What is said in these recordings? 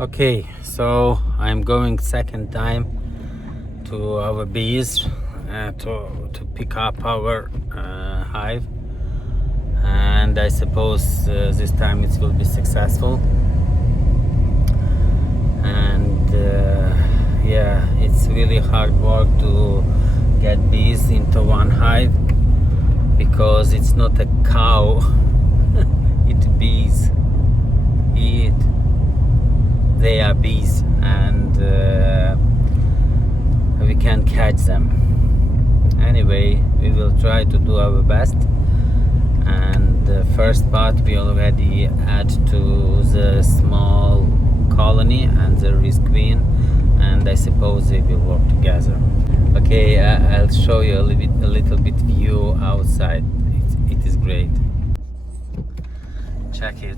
Okay, so I'm going second time to our bees to pick up our hive, and I suppose this time it will be successful. And yeah, it's really hard work to get bees into one hive because it's not a cow. It's bees. They are bees, and we can catch them. Anyway, we will try to do our best. And the first part we already add to the small colony, and there is queen, and I suppose they will work together. Okay, I'll show you a little bit view outside. It is great. Check it.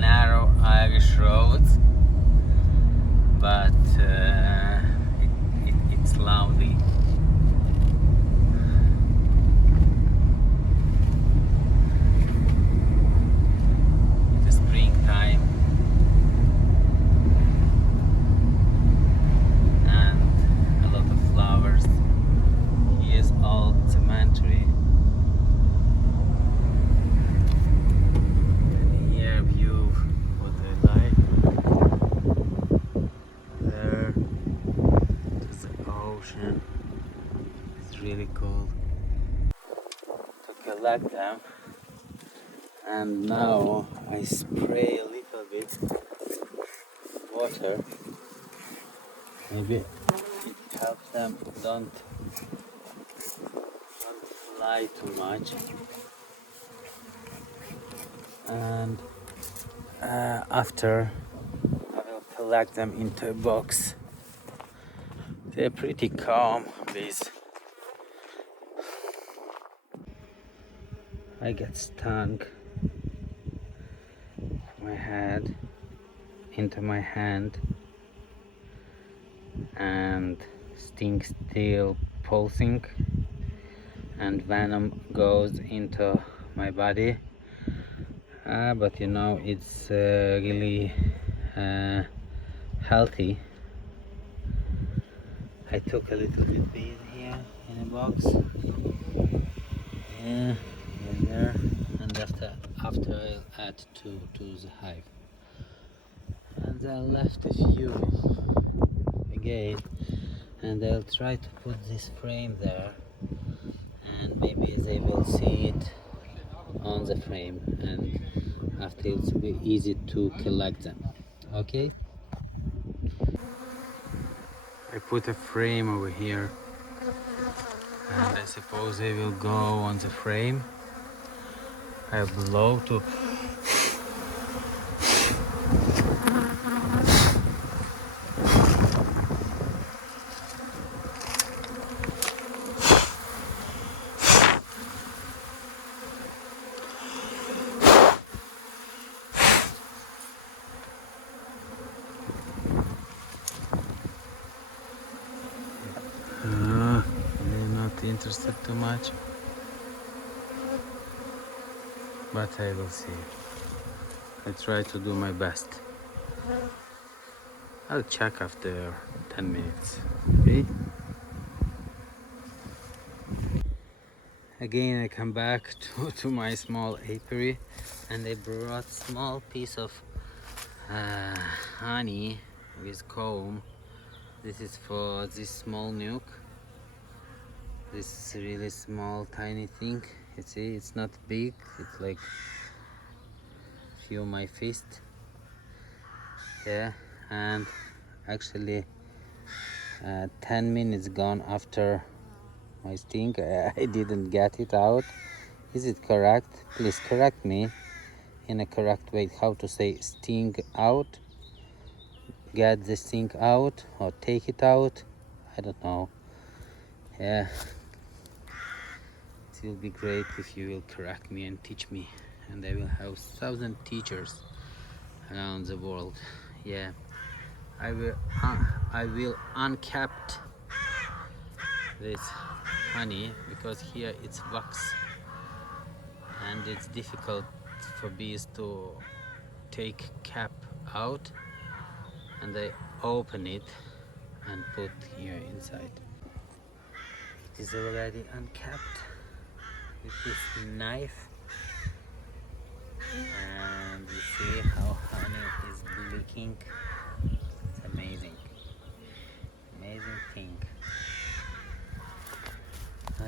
Narrow Irish roads, but it's lovely. It is springtime, and a lot of flowers. Here's all cemetery. Here view what I like. There to the ocean. It's really cool to collect them. And now I spray a little bit water. Maybe it helps them don't fly too much. And after I will collect them into a box. They're pretty calm, bees. I get stung. My head into my hand, and sting still pulsing, and venom goes into my body. But you know, it's really healthy. I took a little bit bees here in a box. Yeah, right there. And after I'll add to the hive. And I left a few again, and I'll try to put this frame there, and maybe they will see it on the frame, and after it will be easy to collect them. Okay, I put a frame over here, and I suppose they will go on the frame. I blow to they're not interested too much, but I will see. I try to do my best. I'll check after 10 minutes. Okay? Again, I come back to my small apiary, and I brought small piece of honey with comb. This is for this small nuke. This really small tiny thing. You see, it's not big, it's like few my fist. Yeah, and actually 10 minutes gone after my sting. I didn't get it out. Is it correct? Please correct me in a correct way how to say sting out. Get the sting out or take it out. I don't know. Yeah, it will be great if you will correct me and teach me, and I will have 1,000 teachers around the world. Yeah, I will uncap this honey because here it's wax and it's difficult for bees to take cap out, and I open it and put here inside. It is already uncapped with this knife, and you see how honey is leaking. It's amazing thing.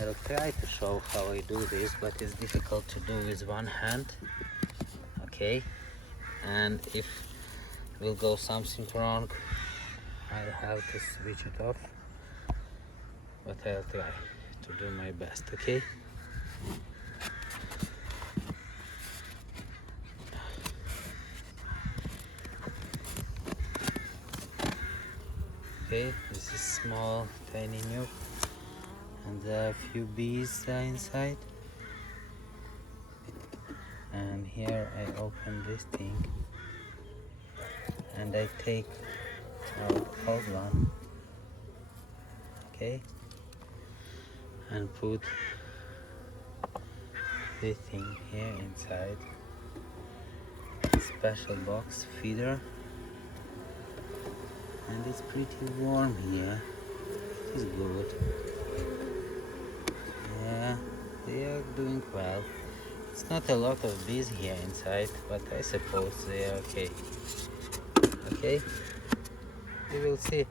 I'll try to show how I do this, but it's difficult to do with one hand. Okay, and if will go something wrong, I'll have to switch it off, but I'll try to do my best. Okay. Okay, this is small tiny nuke, and there are a few bees inside, and here I open this thing and I take out old one, okay, and put this thing here inside special box feeder. And it's pretty warm here. It's good. Yeah, they are doing well. It's not a lot of bees here inside, but I suppose they are okay. Okay, we will see.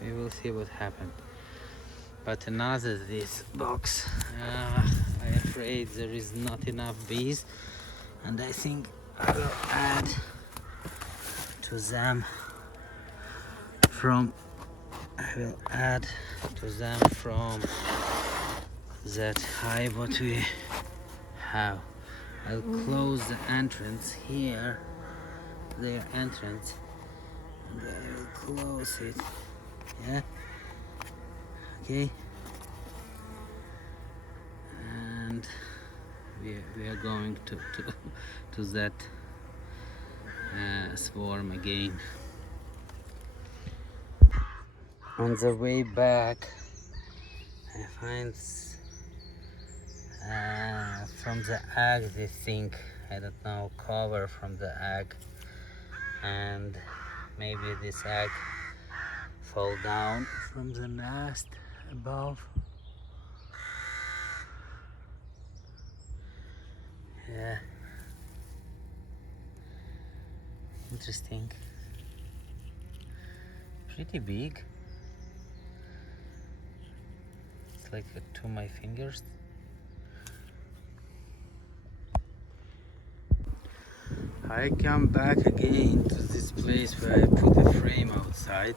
We will see what happened. But another this box, I'm afraid there is not enough bees, and I think I will add to them from that hive what we have. I'll close the entrance here, their entrance, and I will close it. Yeah, okay, and we are going to that swarm again. On the way back, I find from the egg this thing, I don't know, cover from the egg, and maybe this egg fall down from the nest above. Yeah, interesting. Pretty big. It's like to my fingers. I come back again to this place where I put a frame outside,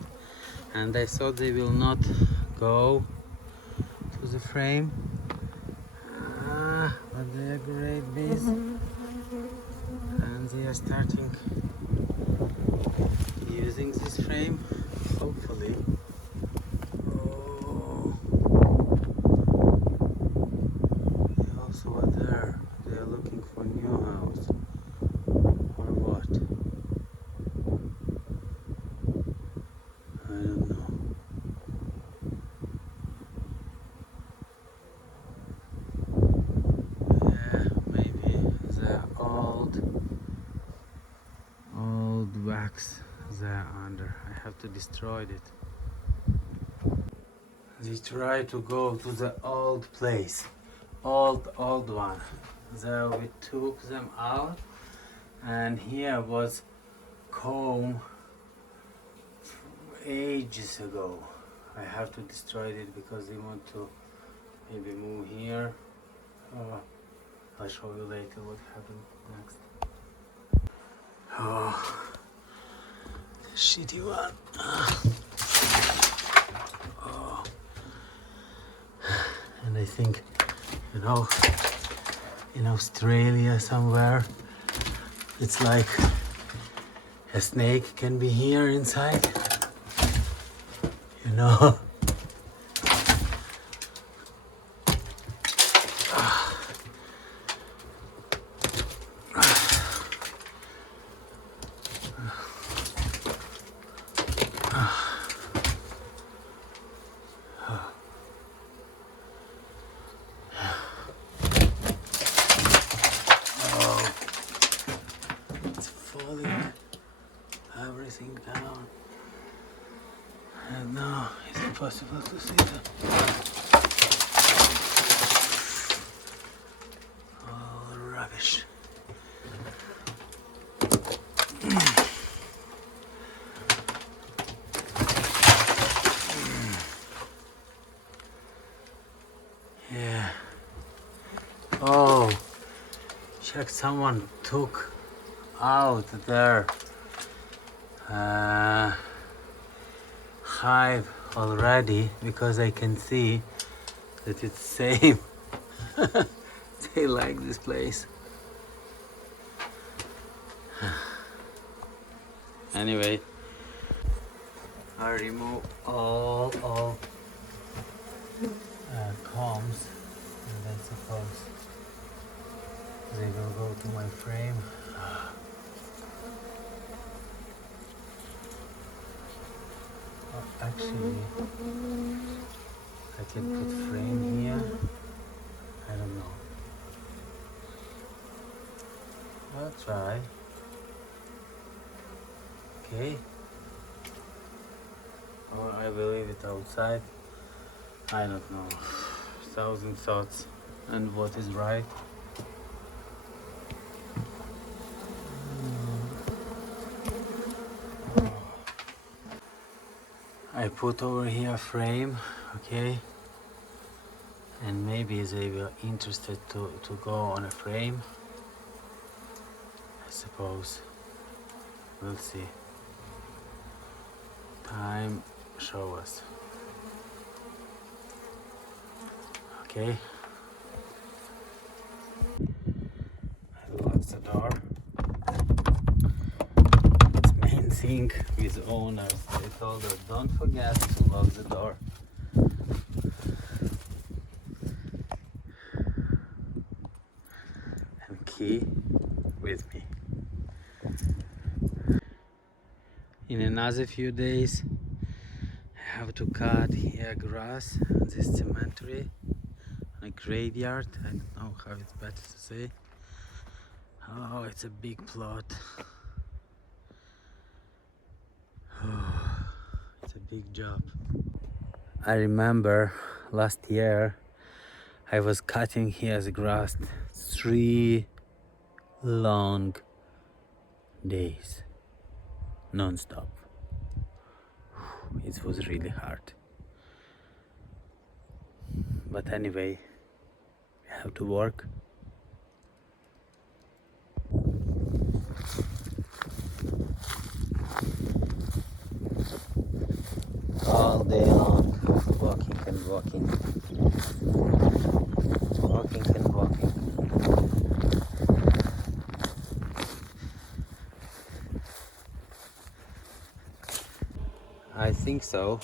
and I thought they will not go to the frame, but they are great bees, and they are starting using this frame, hopefully. Oh, they also are there. They are looking for new house, or what? I don't know. Yeah, maybe the old wax there under. I have to destroy it. They try to go to the old place, old one. There we took them out, and here was comb ages ago. I have to destroy it because they want to maybe move here. I'll show you later what happened next. Oh, the shitty one. Oh. And I think, you know, in Australia somewhere, it's like a snake can be here inside, you know. possible to see them. All rubbish. Yeah. Oh, check, someone took out their hive already, because I can see that it's same. They like this place. Anyway, I remove all combs, and I suppose they will go to my frame. Oh, actually, I can put frame here. I don't know. I'll try. Okay. Or I will leave it outside. I don't know. Thousand thoughts. And what is right? I put over here a frame, okay? And maybe they were interested to go on a frame. I suppose. We'll see. Time show us. Okay. I locked the door. It's main thing with owners. They told her, don't forget to lock the door. And key with me. In another few days, I have to cut here grass on this cemetery, on a graveyard. I don't know how it's better to say. Oh, it's a big plot. Oh, it's a big job. I remember last year I was cutting here the grass 3 long days, non-stop. It was really hard. But anyway, I have to work. All day long, walking and walking. Walking and walking. I think so.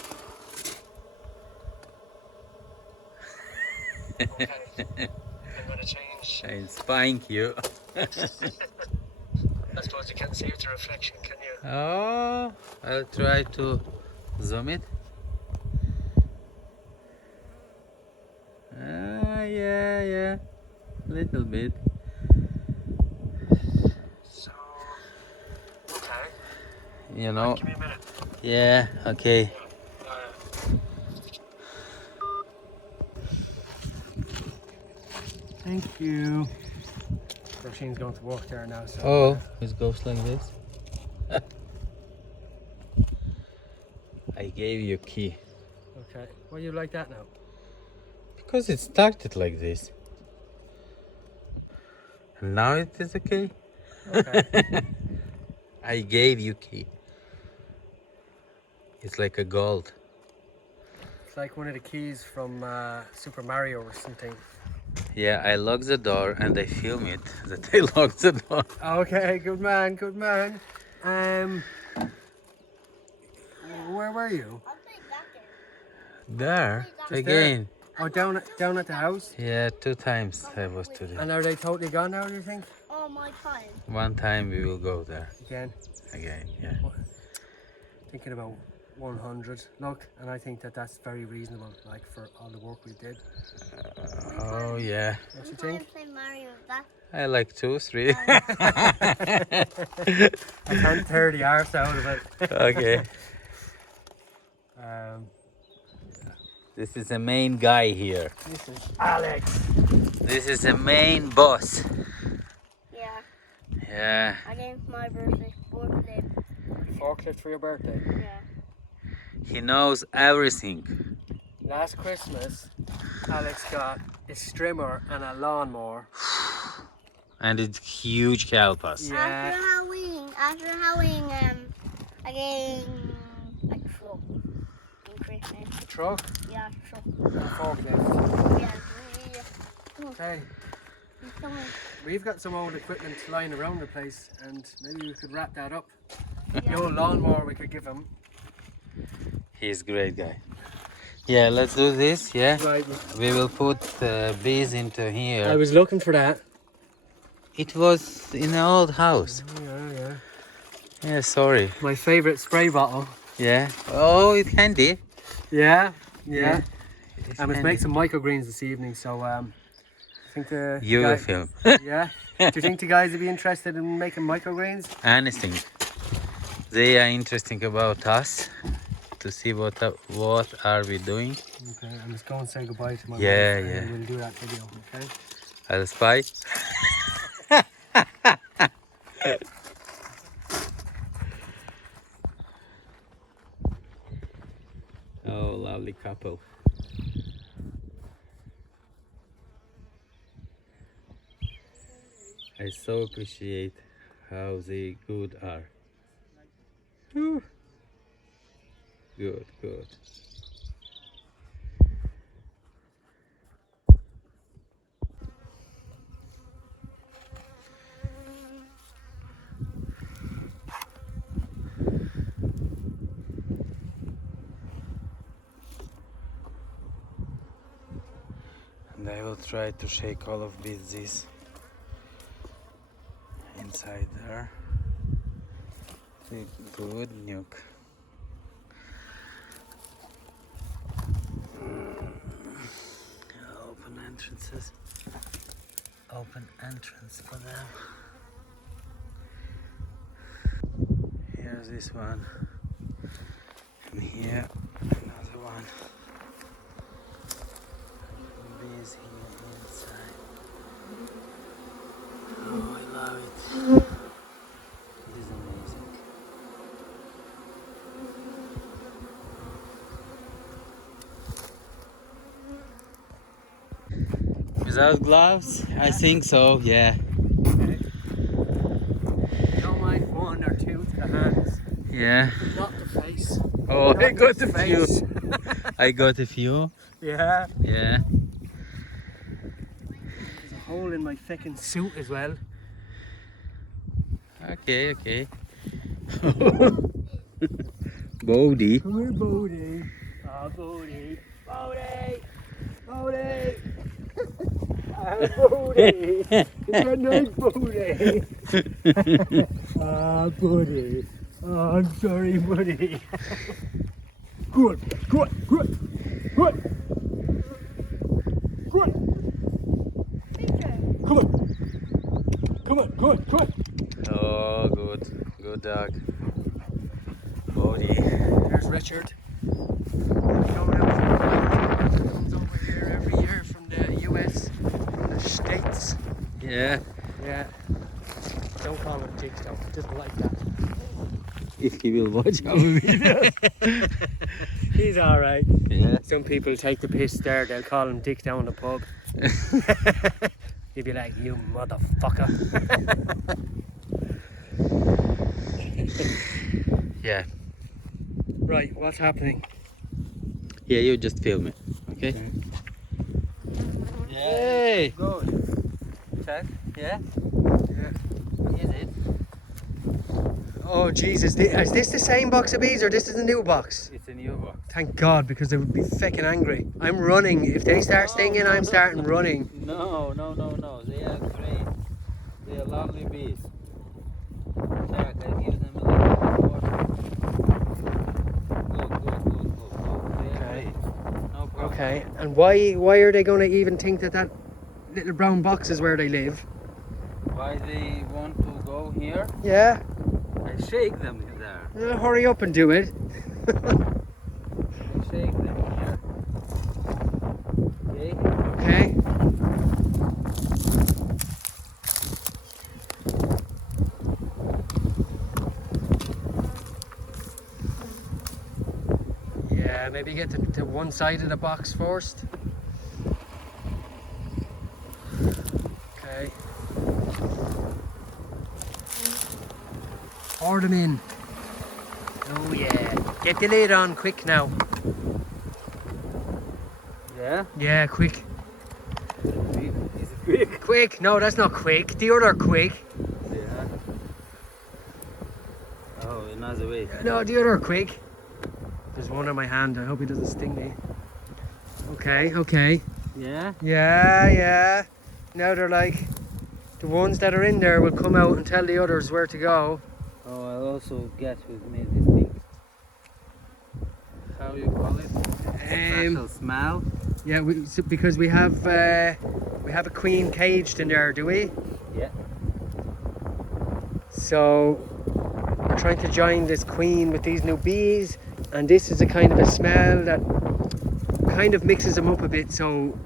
Okay, I'm gonna change. I'm spying you. I suppose you can't see it's a reflection, can you? Oh, I'll try to zoom it. Yeah, little bit. So, okay. You know. Give me a minute. Yeah, okay. Thank you. Roisin's going to walk there now, so. Oh, it goes like this. I gave you a key. Okay. Why you like that now? Because it started like this. And now it is okay. Okay. I gave you key. It's like a gold. It's like one of the keys from Super Mario or something. Yeah, I lock the door and I film it that I locked the door. Okay, good man, good man. Where were you? There, Just again. Oh, down at the house? Yeah, 2 times I was today. And are they totally gone now, do you think? Oh, my time. One time we will go there Again. again. Yeah. Thinking about 100. Look, and I think that that's very reasonable, like for all the work we did. Oh yeah. Don't you I'm think? play Mario with that. I like 2, 3. I can't tear the arse out of it. Okay. This is the main guy here. This is Alex. This is the main boss. Yeah. Yeah. I gave my birthday forklift. Forklift for your birthday. Yeah. He knows everything. Last Christmas, Alex got a strimmer and a lawnmower. And it's huge help us. Yeah. After Halloween, I gave a truck in Christmas. A truck? Yeah, truck. A forklift. Yeah. Okay. We've got some old equipment lying around the place, and maybe we could wrap that up. The old lawnmower we could give him. He's a great guy. Yeah, let's do this, yeah? Right. We will put bees into here. I was looking for that. It was in an old house. Yeah. Yeah, sorry. My favourite spray bottle. Yeah. Oh, it's handy. Yeah. It's I must handy. make some microgreens this evening, so I think the You will guy- film. Yeah. Do you think the guys would be interested in making microgreens? Anything. They are interesting about us to see what are we doing. Okay, I must go and say goodbye to my Yeah, wife, yeah. and we'll do that video, okay? I'll spy. Oh, lovely couple. I so appreciate how they good are. Whew. Good. And I will try to shake all of these inside there. Good nuke. Open entrances. Open entrance for them. Here's this one. And here another one. Bees here inside. Oh, I love it. It is amazing. Without gloves? I think so, yeah. Okay. Don't mind one or two to the hands, Yeah. not the face. Oh, I Not got the a few. face. I got a few. Yeah. Yeah. There's a hole in my fucking suit as well. Okay. Bodie. Come here, Bodie. Ah, Bodie. Bodie. Ah, Bodie. Good night, Bodie. Ah, Bodie. Oh, I'm sorry, Bodie. Good. Come on. Oh, good dog. Bodie. There's Richard. Comes over here every year from the US, from the States. Yeah. Yeah. Don't call him Dick though, just like that. If he will watch our videos. He's alright. Yeah. Some people take the piss there, they'll call him Dick down the pub. He'd be like, you motherfucker. Yeah. Right, what's happening? Yeah, you just film it. Okay? Hey! Good. Check. Yeah? Yeah. Is it? Oh Jesus, is this the same box of bees or this is the new box? It's a new box. Thank God, because they would be fucking angry. I'm running. If they start stinging, I'm starting running. No. They are great. They are lovely bees. Check, I give them a little bit of water. Go. They are Okay. great. No problem. Okay, and why are they going to even think that little brown box is where they live? Why they want to go here? Yeah, I shake them there. hurry up and do it. I shake them here. Maybe get to one side of the box first. Okay. Pour them in. Oh yeah. Get the lid on quick now. Yeah? Yeah, quick. Is it quick? Quick. No, that's not quick. The other quick. Yeah. Oh, another way. No, the other quick. There's one on my hand. I hope he doesn't sting me. Okay, okay. Yeah? Yeah. Now they're like, the ones that are in there will come out and tell the others where to go. Oh, I'll also get with me this thing. How you call it? Special smell? Yeah, because we have a queen caged in there, do we? Yeah. So we're trying to join this queen with these new bees, and this is a kind of a smell that kind of mixes them up a bit so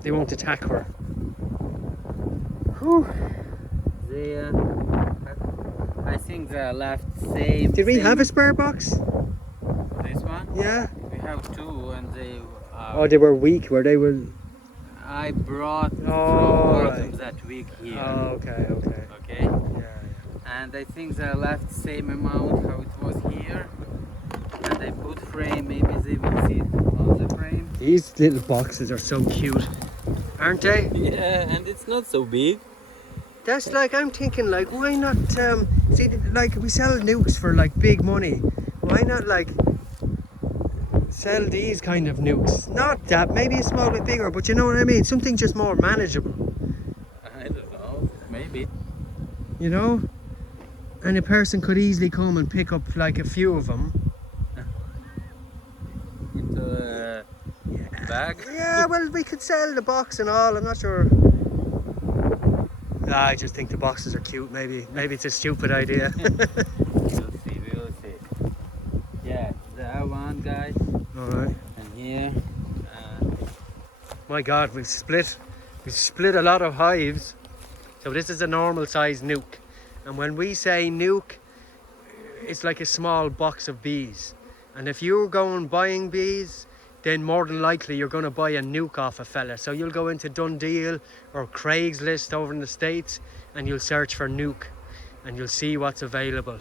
they won't attack her. Whew. They, I think they are left same. Did we same. have a spare box? This one? Yeah. We have two, and they. Oh, they were weak, were they? Were. I brought Oh, them right. that week here. Oh, okay. Okay. Yeah. And I think they left same amount how it was here. And I put frame. Maybe they will see on the frame. These little boxes are so cute, aren't they? Yeah, and it's not so big. That's like, I'm thinking like, why not, see, like we sell nukes for like big money. Why not like sell these kind of nukes? Not that, maybe a small bit bigger, but you know what I mean? Something just more manageable, I don't know. Maybe. you know? And a person could easily come and pick up like a few of them. Into a bag. Yeah, well, we could sell the box and all, I'm not sure. I just think the boxes are cute, maybe it's a stupid idea. We'll see. Yeah, that one, guys. Alright. And here. My God, we've split a lot of hives. So this is a normal size nuke. And when we say nuke, it's like a small box of bees. And if you're going buying bees, then more than likely you're going to buy a nuke off a fella. So you'll go into Dundee or Craigslist over in the States and you'll search for nuke and you'll see what's available.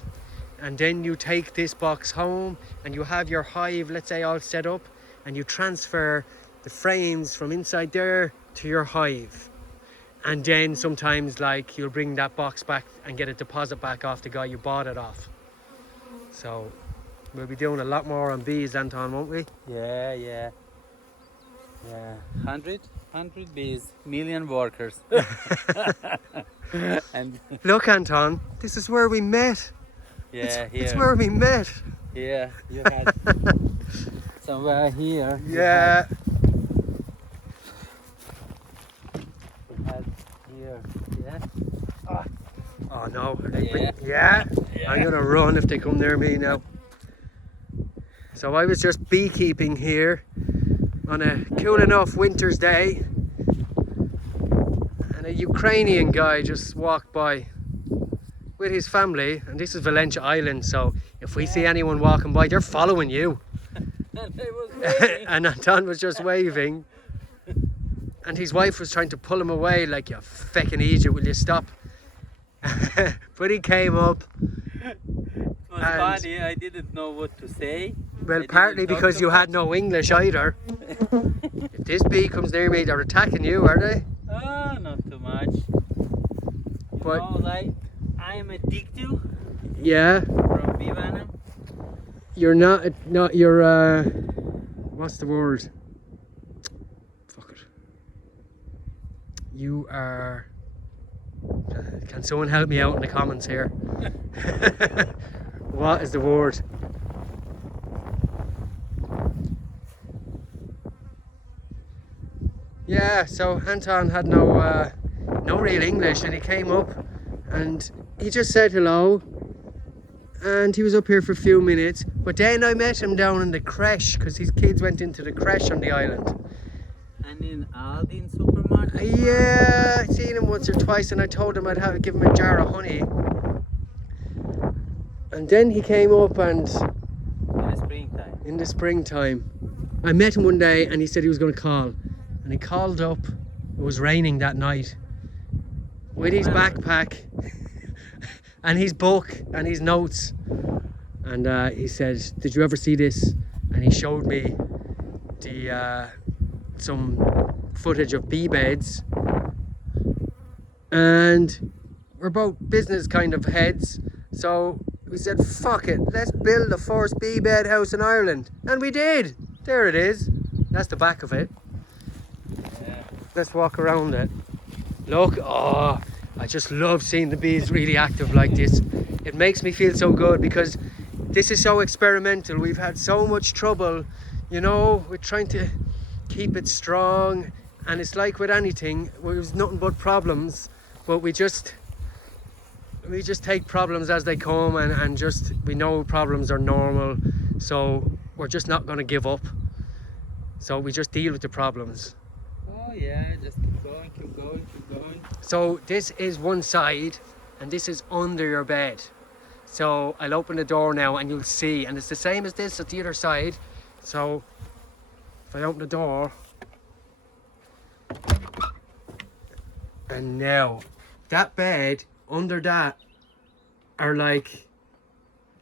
And then you take this box home and you have your hive, let's say, all set up, and you transfer the frames from inside there to your hive. And then sometimes like you'll bring that box back and get a deposit back off the guy you bought it off. So we'll be doing a lot more on bees, Anton, won't we? Yeah. 100 bees, million workers. And Look, Anton, this is where we met. yeah, It's where we met. Yeah, you had somewhere here. Yeah. We had here. Yeah. Oh no. Yeah. Yeah. I'm gonna run if they come near me now. So I was just beekeeping here on a cool enough winter's day, and a Ukrainian guy just walked by with his family, and this is Valentia Island, so if we see anyone walking by, they're following you. And I was waiting. And Anton was just waving, and his wife was trying to pull him away like, you feckin' Egypt, will you stop? But he came up. It was funny, I didn't know what to say. Well, I partly didn't talk because so you had much. no English either. If this bee comes near me, they're attacking you, are they? Oh, not too much. You But- know, like, I'm addicted Yeah. from bee venom. You're not you're, what's the word? Fuck it. You are, can someone help me out in the comments here? What is the word? Yeah, so Anton had no real English, and he came up and he just said hello, and he was up here for a few minutes, but then I met him down in the creche because his kids went into the creche on the island. And in Aldi supermarket. Yeah, I seen him once or twice, and I told him I'd give him a jar of honey. And then he came up and In the springtime. in the springtime, I met him one day and he said he was going to call. And he called up. It was raining that night. With his backpack and his book and his notes. And he said, did you ever see this? And he showed me some footage of bee beds. And we're both business kind of heads. So we said, fuck it, let's build the first bee bed house in Ireland. And we did. There it is. That's the back of it. Yeah. Let's walk around it. Look, oh, I just love seeing the bees really active like this. It makes me feel so good because this is so experimental. We've had so much trouble, you know, with trying to keep it strong. And it's like with anything, there's nothing but problems. But we just take problems as they come, and just, we know problems are normal. So we're just not going to give up. So we just deal with the problems. Oh yeah, just keep going, keep going, keep going. So this is one side and this is under your bed. So I'll open the door now and you'll see, and it's the same as this at the other side. So if I open the door, and now that bed under that are like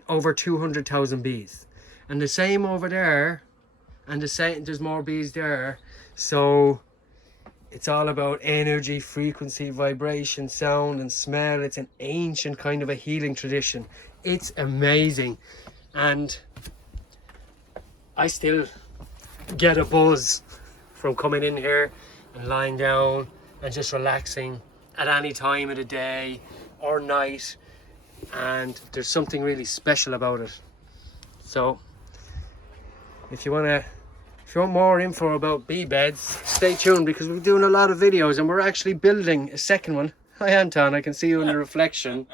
over 200,000 bees, and the same over there, and the same, there's more bees there. So it's all about energy, frequency, vibration, sound and smell. It's an ancient kind of a healing tradition. It's amazing. And I still get a buzz from coming in here and lying down and just relaxing at any time of the day or night. And there's something really special about it. So if you want more info about bee beds, stay tuned, because we're doing a lot of videos and we're actually building a second one. Hi Anton, I can see you in the reflection.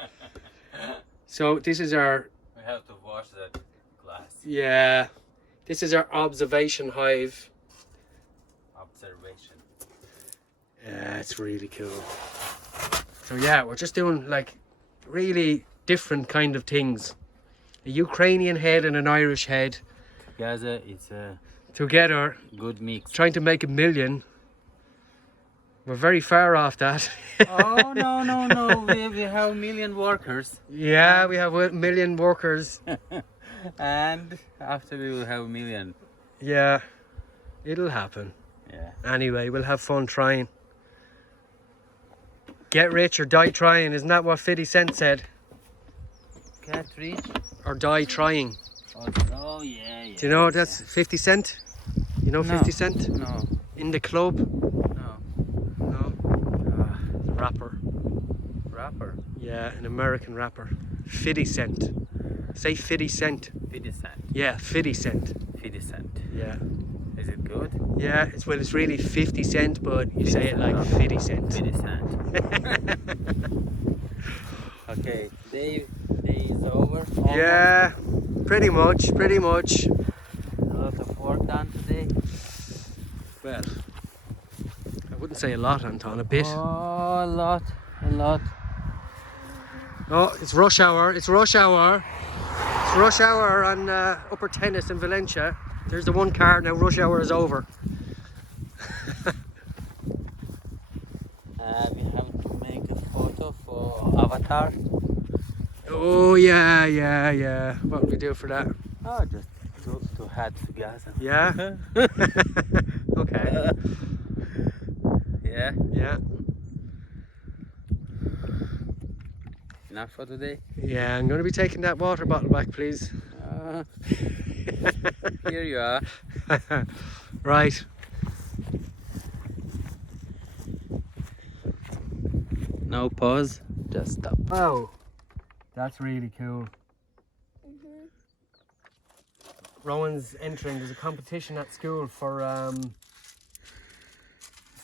So this is our... We have to wash that glass. Yeah. This is our observation hive. Observation. Yeah, it's really cool. So yeah, we're just doing like really different kind of things. A Ukrainian head and an Irish head. Together, it's a Together, good mix. trying to make 1 million. We're very far off that. Oh, no. We have 1 million workers. Yeah, we have 1 million workers. And after we will have 1 million. Yeah, it'll happen. Yeah. Anyway, we'll have fun trying. Get rich or die trying, isn't that what 50 Cent said? Get rich. Or die trying. Oh yeah. Do you know that's 50 Cent? You know 50 Cent? No. In the club? No. No. Rapper. Rapper. Yeah, an American rapper. 50 Cent. Say 50 Cent. 50 cent. Yeah, 50 Cent. 50 cent. Yeah. Is it good? Yeah, it's really 50 Cent, but you say it like 50 Cent. 50 cent. Okay, day is over. Almost. Yeah, pretty much. A lot of work done today. Well, I wouldn't say a lot, Anton, a bit. Oh, a lot. Oh, it's rush hour. It's rush hour on Upper Tennis in Valencia. There's the one car now. Rush hour is over. We have to make a photo for avatar. Oh yeah. What would we do for that? Oh, just to head together. Yeah. Okay. Yeah. Yeah. Enough for today. Yeah, I'm going to be taking that water bottle back, please. Here you are. Right. No pause. Just stop. Oh, that's really cool. Rowan's entering. There's a competition at school for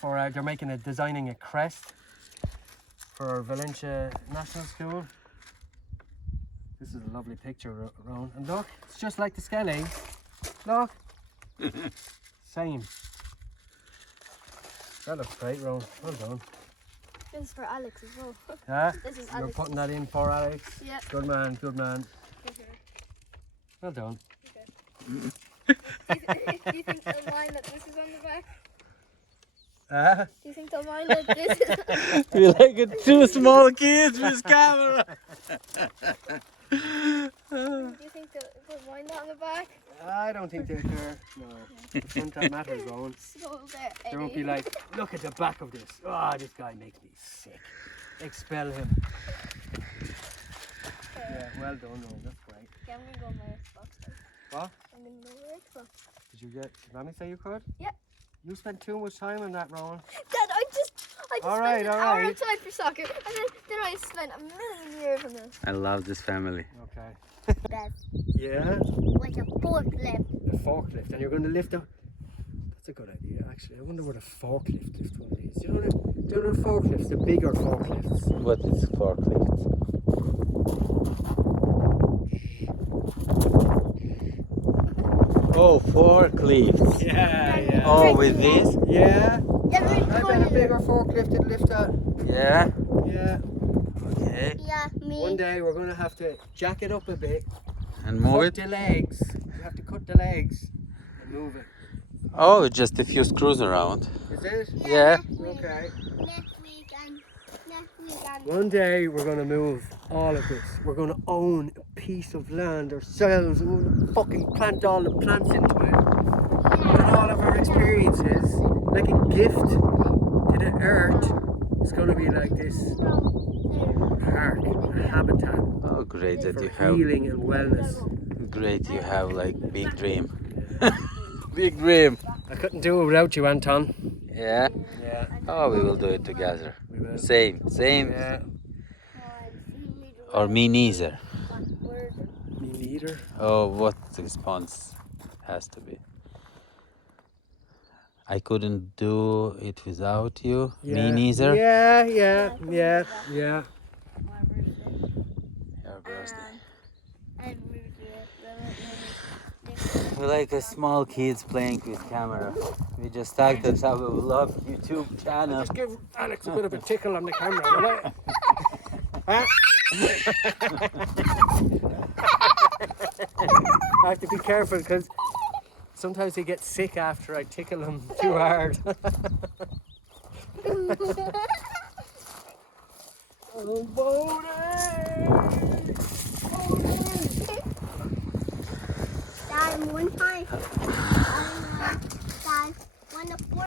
they're designing a crest for Valencia National School. This is a lovely picture, Rowan. And look, it's just like the skelly. Look. Same. That looks great, Rowan. Well done. This is for Alex as well. Yeah? This is You're Alex. putting that in for Alex? Yeah. Good man. Okay. Well done. Okay. Do you think they'll mind that this is on the back? Do you think they'll mind that this is We like it, two small kids with camera. Do you think they'll mind that on the back? I don't think they'll care. No. The front that matters, Rowan. So there, They won't be like, look at the back of this. Oh, this guy makes me sick. Expel him. Yeah, well done, Rowan. That's great. Yeah, I'm gonna go on my Xbox. What? I'm gonna go on my Xbox. Did you get? Did Mommy say you could? Yeah. You spent too much time on that, Rowan. Dad, I just All right, spent an all hour right. outside for soccer, and then I spent a million years on this. I love this family. Okay. Best. Yeah. Like a forklift. A forklift, and you're going to lift a. That's a good idea, actually. I wonder what a forklift lift one is. Do you know the forklifts, the bigger forklifts? What is forklift? Oh, forklift. Yeah. Oh, with this? Yeah. Yeah, I bet a bigger forklift would lift that. Yeah. Yeah. Okay. Yeah, me. One day we're going to have to jack it up a bit. And move Cut it. the legs. You have to cut the legs and move it. Oh, just a few screws around. Is it? Yeah. Okay. Next weekend. One day we're going to move all of this. We're going to own a piece of land ourselves. We're going to fucking plant all the plants into it. And all of our experiences, like a gift to the earth, it's going to be like this park, a habitat Oh, great that for you have. healing and wellness. Great, you have like big dream. Big dream. I couldn't do it without you, Anton. Yeah. Yeah. Oh, we will do it together. We will. Same. Yeah. Or me neither. Me neither. Oh, what the response has to be. I couldn't do it without you. Me neither. Yeah. Yeah. Your birthday. We like a small kids playing with camera. We just started our love YouTube channel. Just give Alex a bit of a tickle on the camera, will I? Huh? I have to be careful because sometimes he gets sick after I tickle him too hard. Oh, Bodie! Dad, one time